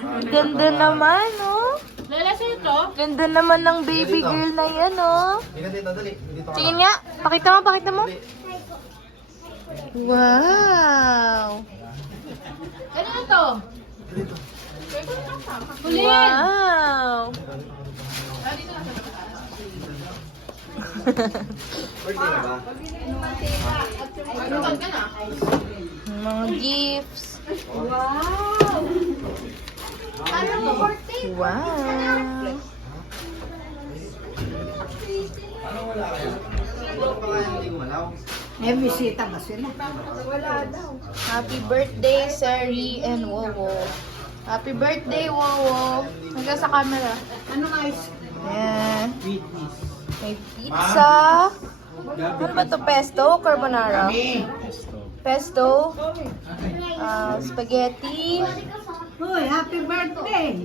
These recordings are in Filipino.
Ang ganda naman, oh. Lela, sa'yo to? Ganda naman ng baby girl na yan, oh. Tingin nga. Pakita mo, pakita mo. Wow. Ano na to? Huli! Wow. Mga gifts. Wow! Wow. May bisita ba sila? Happy birthday, Sari and Wowo. Happy birthday, Wowo. Hanggang sa camera. Ano guys? Ayan. May pizza. Ano ba to? Pesto? Carbonara? Pesto. Spaghetti. Hoy, happy birthday!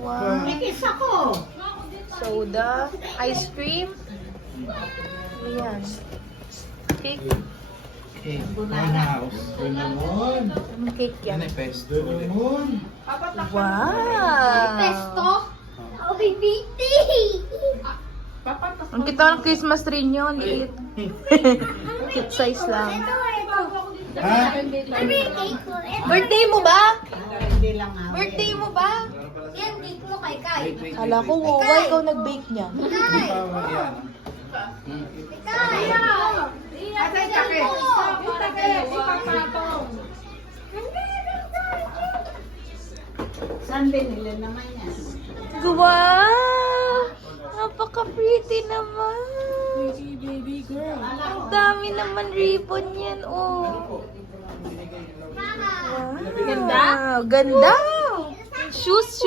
Wow. May kiss ako! Soda. Ice cream. Ayan. Cake. Anong cake yan? Wow. Pesto? Oh, bibiti! Ang kita ng Christmas tree nyo. Ang liit. Cute size lang. Birthday ko. Birthday mo ba? Hindi lang nga. Birthday mo ba? Yan, cake mo kay Kai. Kala ko, Wowa, ikaw nag-bake niya. Kai! Kai! Ate, take. Saan binili naman yan? Wow! Napaka-pretty naman. Baby girl. Ang dami naman ribbon yan, oh. Wow. Ganda? Ganda. Shoes.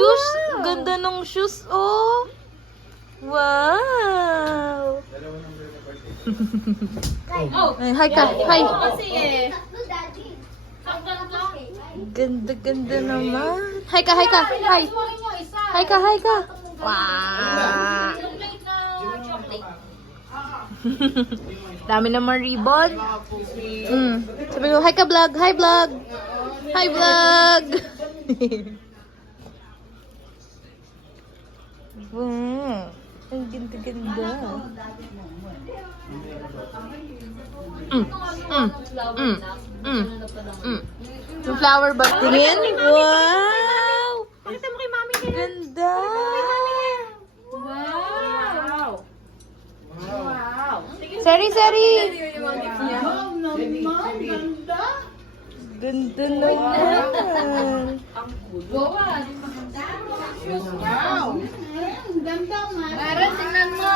Ganda ng shoes, oh. Wow. Oh! Ay, hi ka. Hi. Kasi eh. Tatlo, Daddy. Ganda naman. Hi ka. Hi. Hi ka. Wow. Dami naman ribbon. Sabi ko, hi ka vlog. Hi vlog. Hi vlog. Wow. Ang ganda. Yung flower ba? Tingin? Wow! Pakita mo kay mami. Ganda! Wow! Wow! Sari! Wow naman, ganda! Ganda naman! Gowa! Wow! Ang ganda nga. Meron, tingnan mo.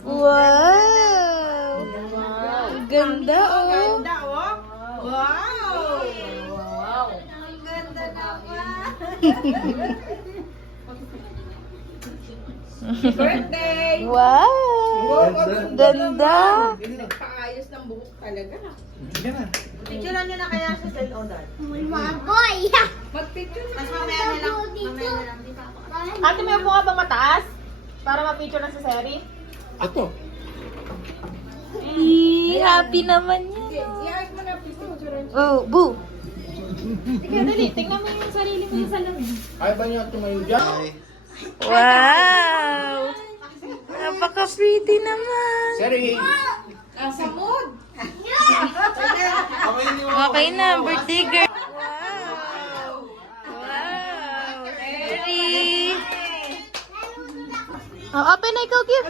Wow! Ganda, oh! Ganda, oh! Wow! Wow! Ang ganda naman! Birthday! Wow! Ganda! Nagpaayos ng buhok talaga. Picturean nyo na kaya sa cell order. Mga boy. Mag-picture na. Tapos mamaya na lang. Mamaya na lang. Ate, may upo ka bang mataas? Para ma-picture na si Seri? Happy naman yan. I-art mo na picture. Oh, boo! Sige, dali. Tingnan mo yung sarili mo sa salamin. Ay ba niya tumayo dyan? Wow! Napaka-pretty naman! Seri! Sa mood. Okay na, birthday girl! Wow! Wow! Very! Oh, open na ikaw, gift!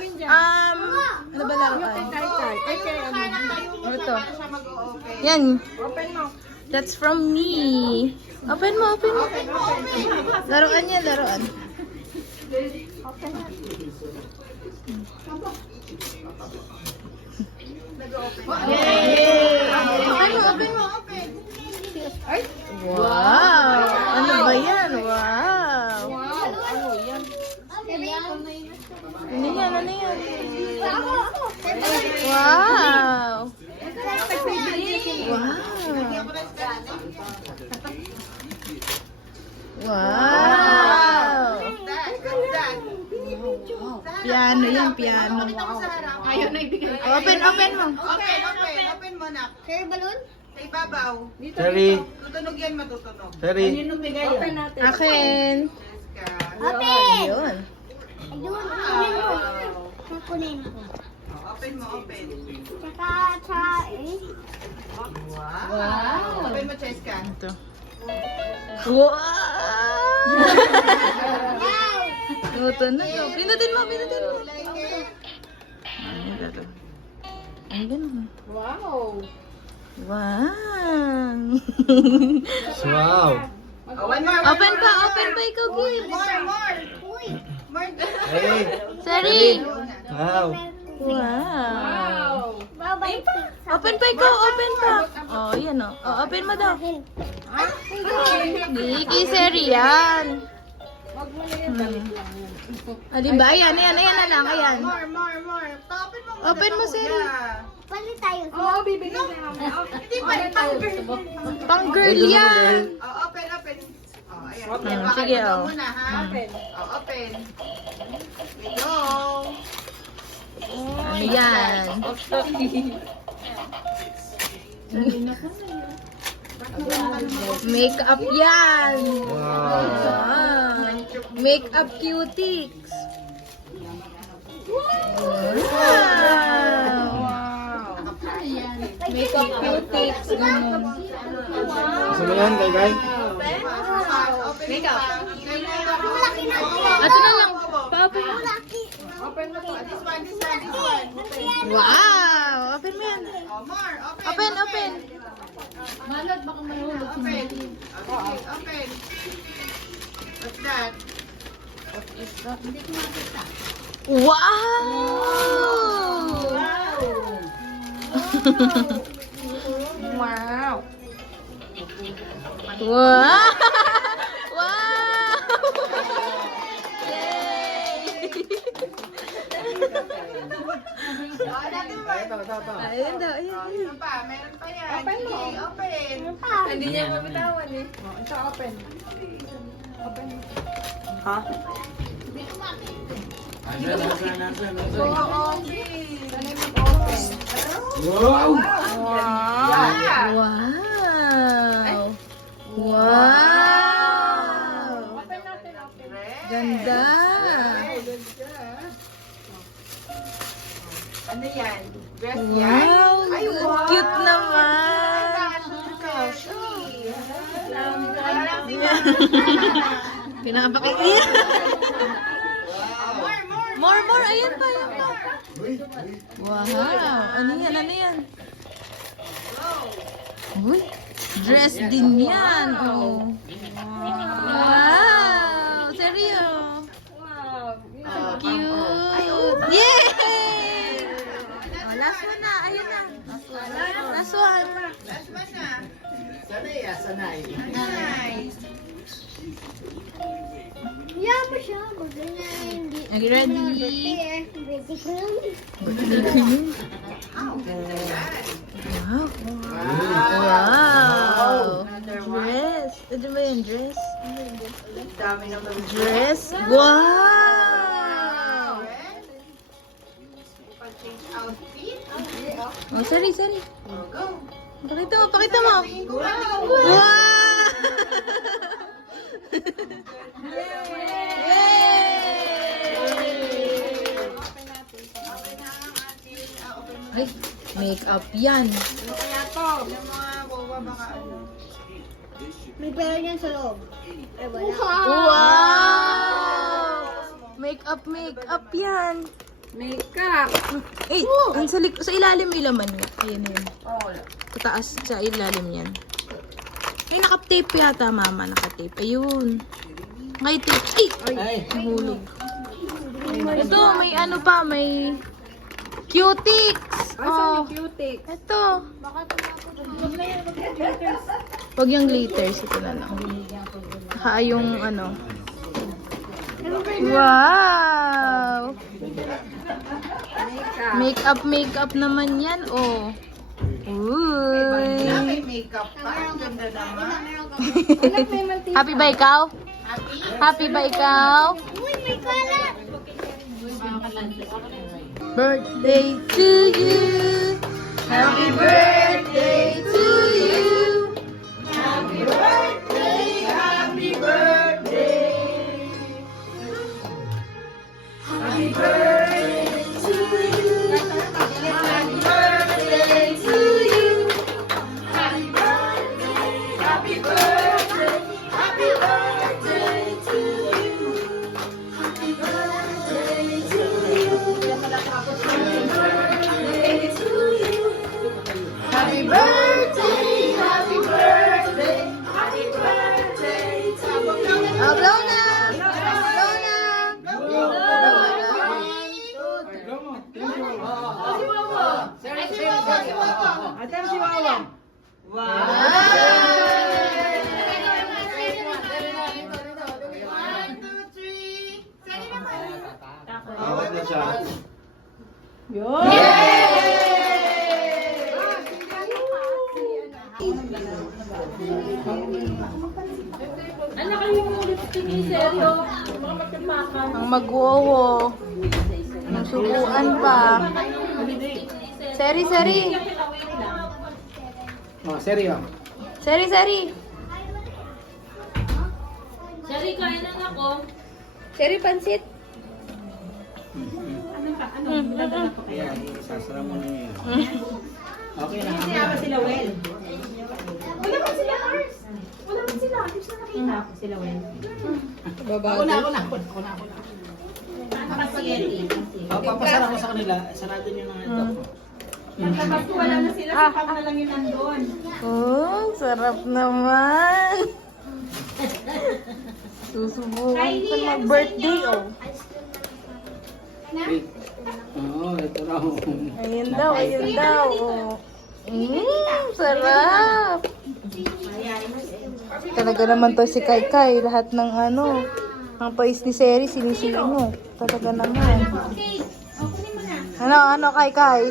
Ano ba laruan? Ano to? Yan. That's from me. Open mo. Laruan yan, laruan. Yay! Open mo. Wow! Ano ba yan? Wow! Ano yan? Wow! Wow! Piano yan, piano. Ayaw na ibigay. Open mo. Open mo na. Hair balloon? Sa ibabaw. Cherry. Tutunog yan, matutunog. Cherry. Open natin. Akin. Open! Ayun. Ayun, kukunin ko. Open mo, open. Tsaka, Wow. Open mo, Cheska. Ito. Wow! Tumutunog. Pinutin mo, pinutin mo. Like it? Ano ito? Ang ganun. Wow. Wow! Wow. Oh, one more. Open pa ikaw, Gil. More. uy, More. Hey. Sari! Wow. Wow! babay pa. Open pa ikaw, open pa. Oh, yan oh. Oh, open mo daw. Hindi, Sari, yan. Alin ba? Ayan na lang, ayan. More. Open mo. Open mo, Sari. Palit tayo. Oo, bibigyan na namin. Hindi pa, Pang girl yan. Oh, open. Oh, ayan. Sige, Ikaw oh. muna, ha? Open. Oh, open. We go. Ano yan? Make-up yan. Wow. Ah, make-up cutics. Wow. Make-up cutics. Ganun. Gusto mo yan, Kai? Open pa. Ito na lang. Papa. Open mo to. This one. Wow. Open mo yan. Oh, more. Open. Malad, baka mahulog. Open. Okay, open. What's that? Wow. Wow. Wow. Wow. Yay. Oh, dati mo ba? Ayun daw, ayun. Ano pa? Meron pa yan. Open mo. Open. Hindi niya mabitawan eh. Ito, open. Wow. Wow. Wow. Ganda. Ano yan? Dress yan? Wow. Ay, wow. Cute naman. Pinapakita. More. Ayan pa. Wow. Ano yan? Uy. Dress din yan. Oh. Wow. Seryo. Cute. Yay! Oh, last one na. Ayun na. Last one. Last one na. Sanay. Nice. Yan mo siya. Gusto niya hindi. Are you ready? Baby cream. Wow. Wow. Dress. Ano ba yan? Dress? Dami naman. Dress? Wow! Pa-change outfit. Oh, sorry. Oh, go. Pakita mo. Wow. Wow! Ay, make-up yan. Kaya to. Yung mga bawa baka ano. May pera niyan sa loob. Ay, wala. Wow! Make-up yan. Makeup. Eh, sa ilalim may laman niya. Ayan na yun. Oh, Sa taas, sa ilalim yan. Ay, naka-tape yata, mama. Naka-tape. Ayun. Naka-tape. Ay! Nahulog. Ito, may ano pa, may cutics. Oh, cutie. ito. Huwag yung glitters. Ito na lang. Saka yung ano. Wow! Makeup naman yan, oh. Uy! May makeup pa. Ang ganda naman. Happy ba ikaw? Happy? Happy ba ikaw? Uy, may kalat. Birthday to you. Happy birthday to you. Happy birthday, happy birthday, happy birthday to you. Oh, blow na! Blow na! Blow na! Ate, si Wawa. Awat na siya. Ano kayo yung lipstick ni Seryo? Mga matimakan. Ang mag-wowo. Nasubuan pa. Seri, seri. Oh, seryo. Seri, seri. Sherry, kaya na ako. Seri, pansit. Ayan, sasara mo na yun. Okay na. Sinama sila, Wel. Wala man sila, Ars. Wala man sila. Hindi sila nakita. Sila, Wel. Ako na. Papasara ko sa kanila. Sarado nyo na ito. Tapos wala na sila, si Pam na lang yun nandun. Oh, sarap naman. Susubukan pa mag-birthday, oh. Oo, ito raw. Ayun daw, oh. Sarap. Talaga naman to si Kai Kai. Lahat ng ano, ang pais ni Seri, sinisino. Talaga naman. Ano, Kai Kai?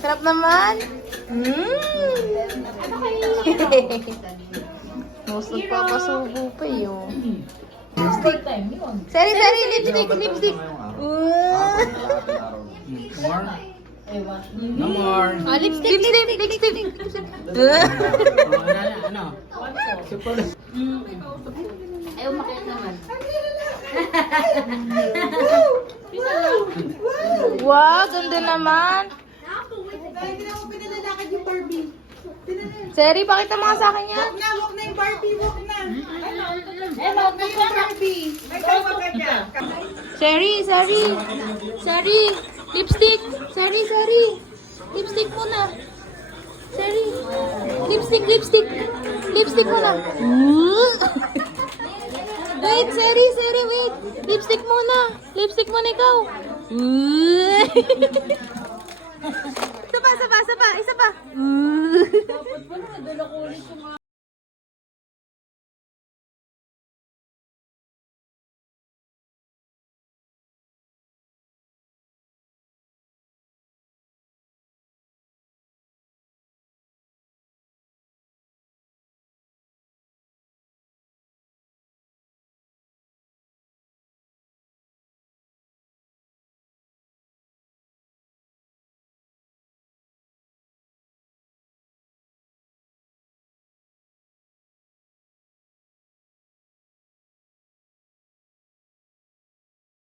Sarap naman. Musod pa pasubo pa yun. Seri, lipstick. More? No more. Ah, lipstick. Ano? Super. Ayaw makita naman. Wow, ganda naman. Dahil hindi na ako pinalalakad yung Barbie. Seri, pakita mo nga sa akin yan. Walk na yung Barbie, walk na. Eh, Walk na yung Barbie. May tawag ka dyan. Seri. Lipstick. Seri. Lipstick muna. Seri. Lipstick. Lipstick muna. Wait, Seri, wait. Lipstick muna ikaw. Isa pa.